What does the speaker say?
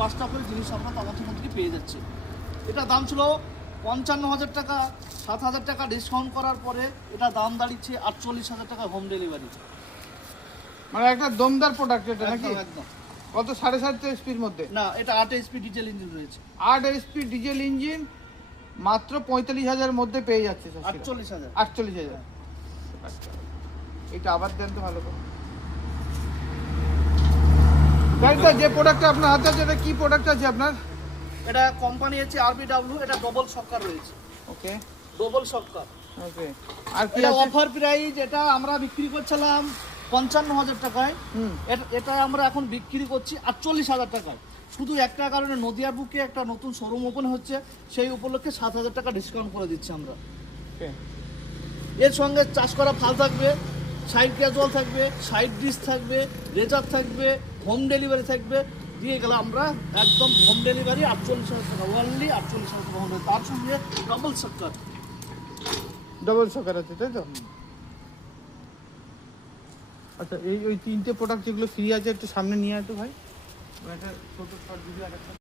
5টা করে জিনিস আমরা তামাকের মধ্যে পেয়ে যাচ্ছি। এটা দাম ছিল 55,000 টাকা, 7,000 টাকা ডিসকাউন্ট করার পরে এটা দাম দাঁড়িয়েছে 48,000 টাকা হোম ডেলিভারি। মানে একটা দমদার প্রোডাক্ট এটা নাকি? একদম। কত 7.5 এসপির মধ্যে? না, এটা 8 এইচপি ডিজেল ইঞ্জিন রয়েছে। 8 এসপি ডিজেল ইঞ্জিন মাত্র 45,000 মধ্যে পেয়ে যাচ্ছে। 48,000। 48,000। এটা আবার দেন তো ভালো করে। গাড়িটা যে প্রোডাক্টটা আপনার হাতে আছে এটা কি প্রোডাক্ট আছে আপনার? এটা কোম্পানি আছে আরবিডব্লিউ, এটা ডবল শকার রয়েছে। ওকে, ডবল শকার। ওকে। আর কি এটা আছে? অফার প্রাইস, এটা আমরা বিক্রি করছিলাম 55,000 টাকায়, এটা আমরা এখন বিক্রি করছি 48,000 টাকায়। শুধু একটা কারণে নদিয়া বুকে একটা নতুন শোরুম ওপেন হচ্ছে, সেই উপলক্ষে 7,000 টাকা ডিসকাউন্ট করে দিচ্ছি আমরা। ওকে। এর সঙ্গে চাষ করা ফাল থাকবে, সাইড ক্যাজুয়াল থাকবে, সাইড ডিশ থাকবে, রেজার থাকবে, হোম ডেলিভারি থাকবে। দিয়ে গেলে আমরা একদম হোম ডেলিভারি 48,000 টাকা, ওনলি 48,000 টাকা হোম, তার সঙ্গে ডবল শকার। ডবল শকার আছে তাই তো? আচ্ছা, এই ওই তিনটে প্রোডাক্ট যেগুলো ফ্রি আছে একটু সামনে নিয়ে আসো ভাই। একটা ছোট শর্ট ভিডিও আর একটা